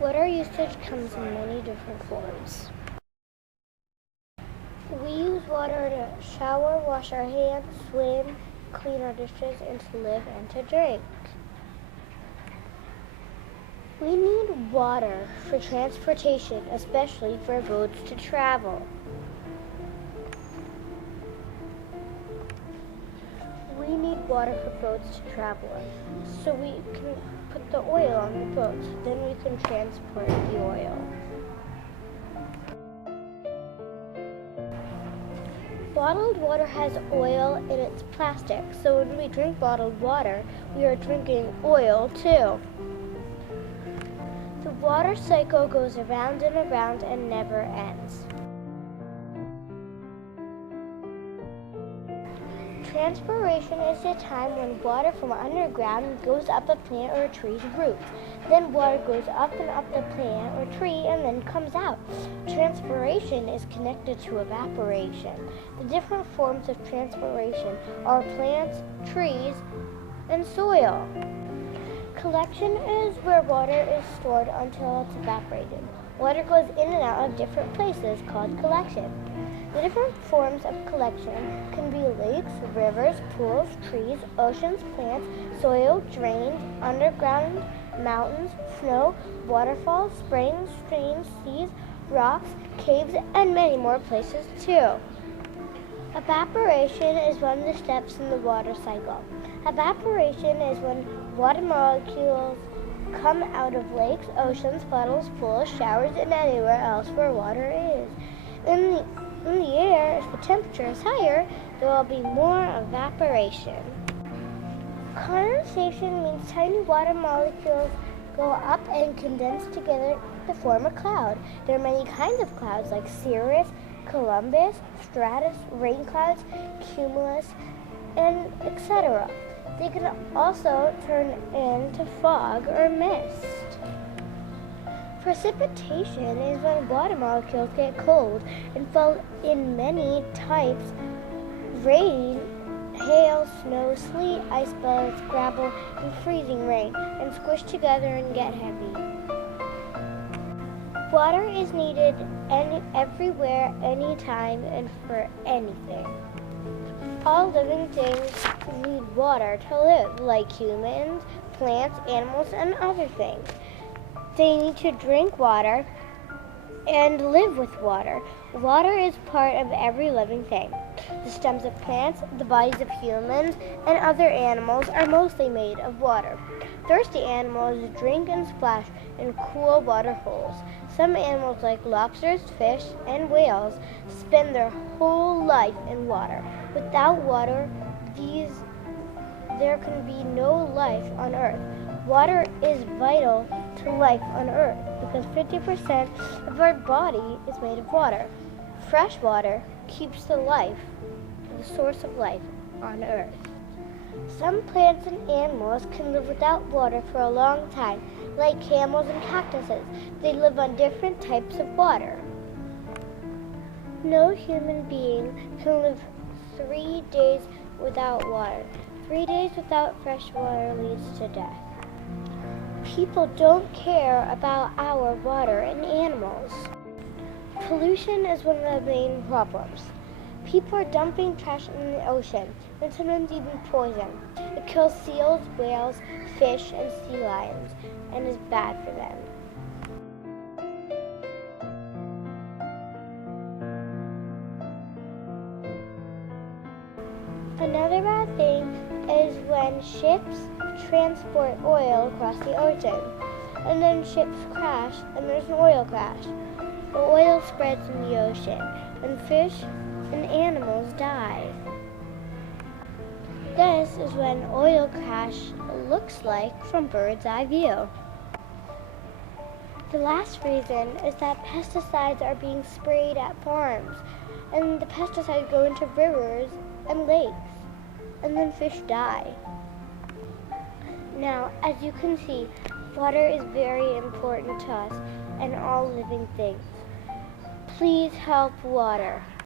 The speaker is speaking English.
Water usage comes in many different forms. We use water to shower, wash our hands, swim, clean our dishes, and to live and to drink. We need water for transportation, especially for boats to travel. We need water for boats to travel in, so we can put the oil on the boats. Then we can transport the oil. Bottled water has oil in its plastic, so when we drink bottled water, we are drinking oil too. The water cycle goes around and around and never ends. Transpiration is the time when water from underground goes up a plant or a tree's roots. Then water goes up and up the plant or tree and then comes out. Transpiration is connected to evaporation. The different forms of transpiration are plants, trees, and soil. Collection is where water is stored until it's evaporated. Water goes in and out of different places called collection. The different forms of collection can be lakes, rivers, pools, trees, oceans, plants, soil, drains, underground, mountains, snow, waterfalls, springs, streams, seas, rocks, caves, and many more places too. Evaporation is one of the steps in the water cycle. Evaporation is when water molecules come out of lakes, oceans, puddles, pools, showers, and anywhere else where water is. In the air, if the temperature is higher, there will be more evaporation. Condensation means tiny water molecules go up and condense together to form a cloud. There are many kinds of clouds like cirrus, cumulus, stratus, rain clouds, cumulus, and etc. They can also turn into fog or mist. Precipitation is when water molecules get cold and fall in many types: rain, hail, snow, sleet, ice bugs, gravel, and freezing rain, and squish together and get heavy. Water is needed everywhere, anytime, and for anything. All living things need water to live, like humans, plants, animals, and other things. They need to drink water and live with water. Water is part of every living thing. The stems of plants, the bodies of humans, and other animals are mostly made of water. Thirsty animals drink and splash in cool water holes. Some animals like lobsters, fish, and whales spend their whole life in water. Without water, there can be no life on Earth. Water is vital to life on Earth because 50% of our body is made of water. Fresh water keeps the source of life on Earth. Some plants and animals can live without water for a long time, like camels and cactuses. They live on different types of water. No human being can live 3 days without water. 3 days without fresh water leads to death. People don't care about our water and animals. Pollution is one of the main problems. People are dumping trash in the ocean, and sometimes even poison. It kills seals, whales, fish, and sea lions, and is bad for them. Another bad thing is when ships transport oil across the ocean, and then ships crash and there's an oil crash. The oil spreads in the ocean, and fish and animals die. This is what an oil crash looks like from bird's eye view. The last reason is that pesticides are being sprayed at farms, and the pesticides go into rivers and lakes, and then fish die. Now, as you can see, water is very important to us and all living things. Please help water.